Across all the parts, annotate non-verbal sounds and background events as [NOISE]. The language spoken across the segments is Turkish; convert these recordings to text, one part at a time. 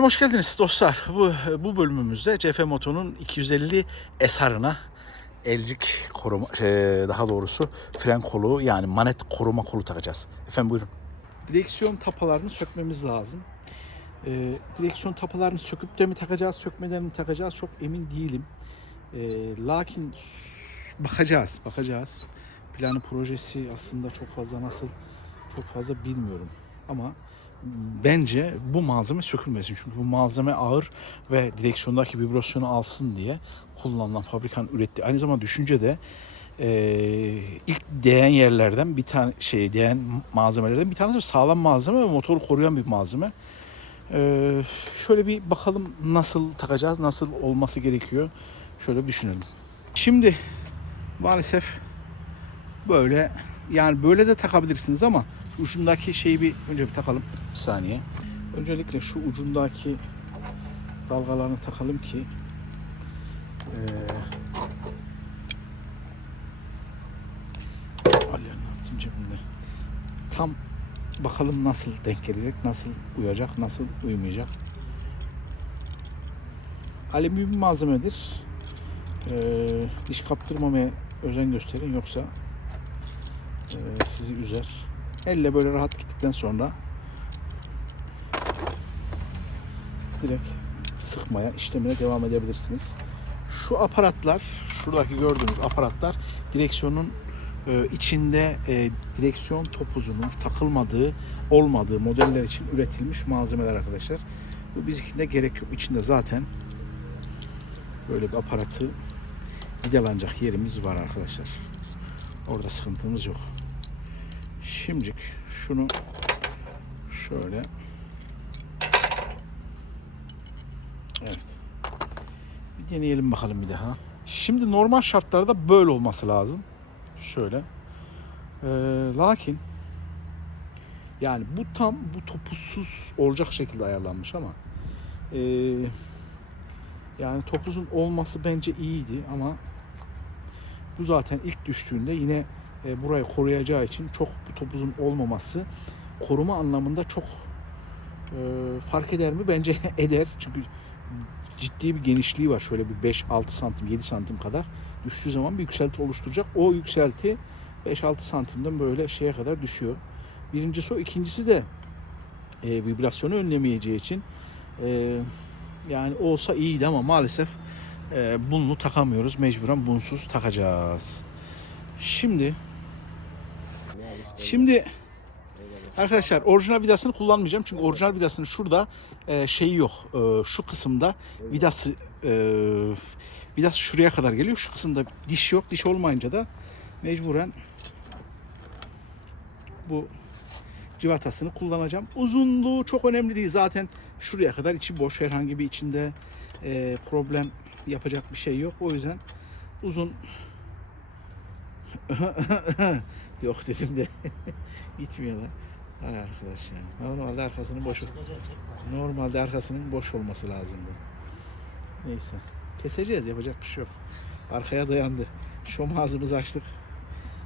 Hoş geldiniz dostlar. Bu, bu bölümümüzde CF Moto'nun 250 esarına elcik koruma, şey, daha doğrusu fren kolu yani manet koruma kolu takacağız. Efendim buyurun. Direksiyon tapalarını sökmemiz lazım. Ee, direksiyon tapalarını söküp de mi takacağız, sökmeden mi takacağız çok emin değilim. Ee, lakin bakacağız, bakacağız. Planı projesi aslında çok fazla nasıl, çok fazla bilmiyorum. Ama bence bu malzeme sökülmesin. Çünkü bu malzeme ağır ve direksiyondaki vibrasyonu alsın diye kullanılan fabrikanın ürettiği. Aynı zamanda düşünce de eee, ilk değen yerlerden bir tane şey değen malzemelerden bir tanesi sağlam malzeme ve motoru koruyan bir malzeme. Eee, şöyle bir bakalım nasıl takacağız, nasıl olması gerekiyor. Şöyle düşünelim. Şimdi maalesef böyle yani böyle de takabilirsiniz ama ucundaki şeyi bir önce bir takalım. Bir saniye. Öncelikle şu ucundaki dalgalarını takalım ki eee Alyan attım cebimde. Tam bakalım nasıl denk gelecek, nasıl uyacak, nasıl uyumayacak. Alüminyum malzemedir. Eee, diş kaptırmamaya özen gösterin yoksa eee, sizi üzer. Elle böyle rahat gittikten sonra direkt sıkmaya, işlemine devam edebilirsiniz. Şu aparatlar, şuradaki gördüğünüz aparatlar direksiyonun e, içinde e, direksiyon topuzunun takılmadığı, olmadığı modeller için üretilmiş malzemeler arkadaşlar. Bu bizimkinde gerek yok. İçinde zaten böyle bir aparatı vidalanacak yerimiz var arkadaşlar. Orada sıkıntımız yok. Şimdilik şunu şöyle Evet. Bir deneyelim bakalım bir daha. Şimdi normal şartlarda böyle olması lazım. Şöyle. Ee, lakin yani bu tam bu topuzsuz olacak şekilde ayarlanmış ama ee, yani topuzun olması bence iyiydi ama bu zaten ilk düştüğünde yine e, burayı koruyacağı için çok bu topuzun olmaması koruma anlamında çok e, fark eder mi? Bence [LAUGHS] eder. Çünkü ciddi bir genişliği var. Şöyle bir 5-6 santim, 7 santim kadar düştüğü zaman bir yükselti oluşturacak. O yükselti 5-6 santimden böyle şeye kadar düşüyor. Birincisi o. ikincisi de e, vibrasyonu önlemeyeceği için e, yani olsa iyiydi ama maalesef e, bunu takamıyoruz. Mecburen bunsuz takacağız. Şimdi Şimdi arkadaşlar orijinal vidasını kullanmayacağım çünkü orijinal vidasının şurada e, şeyi yok. E, şu kısımda vidası e, vidası şuraya kadar geliyor. Şu kısımda diş yok. Diş olmayınca da mecburen bu civatasını kullanacağım. Uzunluğu çok önemli değil. Zaten şuraya kadar içi boş. Herhangi bir içinde e, problem yapacak bir şey yok. O yüzden uzun [LAUGHS] yok dedim de [LAUGHS] gitmiyor lan. Hay arkadaş yani. Normalde arkasının boş normalde arkasının boş olması lazımdı. Neyse. Keseceğiz yapacak bir şey yok. Arkaya dayandı. Şu ağzımızı açtık.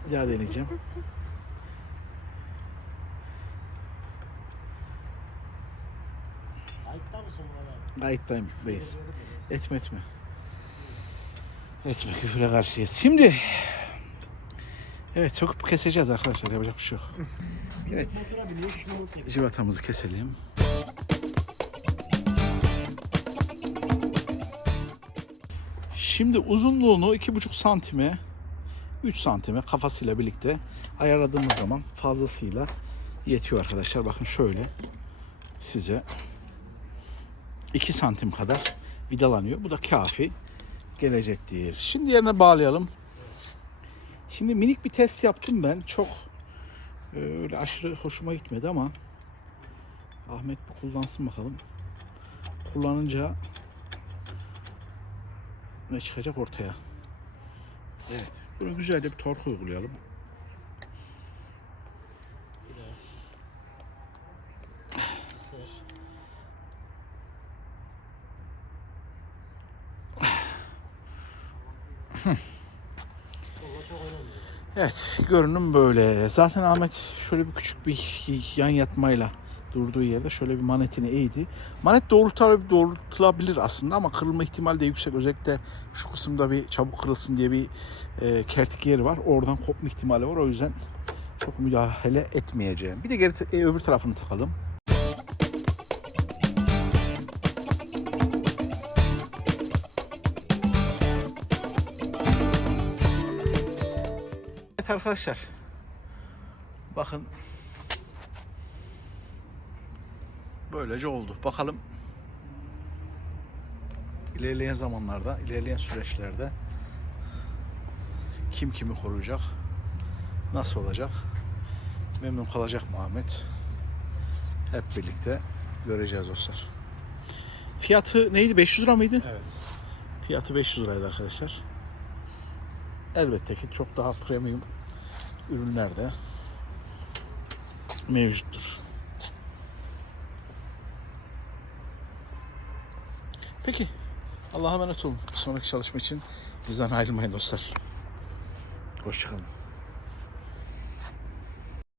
Bir daha deneyeceğim. Kayıtta mısın abi? Kayıttayım reis. Etme etme. Etme küfüre karşıyız. Şimdi Evet çok keseceğiz arkadaşlar yapacak bir şey yok. Evet civatamızı keselim. Şimdi uzunluğunu iki buçuk santime 3 santime kafasıyla birlikte ayarladığımız zaman fazlasıyla yetiyor arkadaşlar. Bakın şöyle size 2 santim kadar vidalanıyor. Bu da kafi gelecektir. Şimdi yerine bağlayalım. Şimdi minik bir test yaptım ben. Çok e, öyle aşırı hoşuma gitmedi ama Ahmet bir kullansın bakalım. Kullanınca ne çıkacak ortaya. Evet. Bunu güzelce bir tork uygulayalım. Isır. [LAUGHS] Evet, görünüm böyle. Zaten Ahmet şöyle bir küçük bir yan yatmayla Durduğu yerde şöyle bir manetini eğdi. Manet doğrultar, doğrultulabilir aslında ama kırılma ihtimali de yüksek. Özellikle şu kısımda bir çabuk kırılsın diye bir e, kertik yeri var. Oradan kopma ihtimali var. O yüzden çok müdahale etmeyeceğim. Bir de geri e, öbür tarafını takalım. Arkadaşlar. Bakın. Böylece oldu. Bakalım ilerleyen zamanlarda, ilerleyen süreçlerde kim kimi koruyacak? Nasıl olacak? Memnun kalacak mı Ahmet? Hep birlikte göreceğiz dostlar. Fiyatı neydi? 500 lira mıydı? Evet. Fiyatı 500 liraydı arkadaşlar. Elbette ki çok daha premium ürünler de mevcuttur. Peki. Allah'a emanet olun. Sonraki çalışma için bizden ayrılmayın dostlar. Hoşçakalın.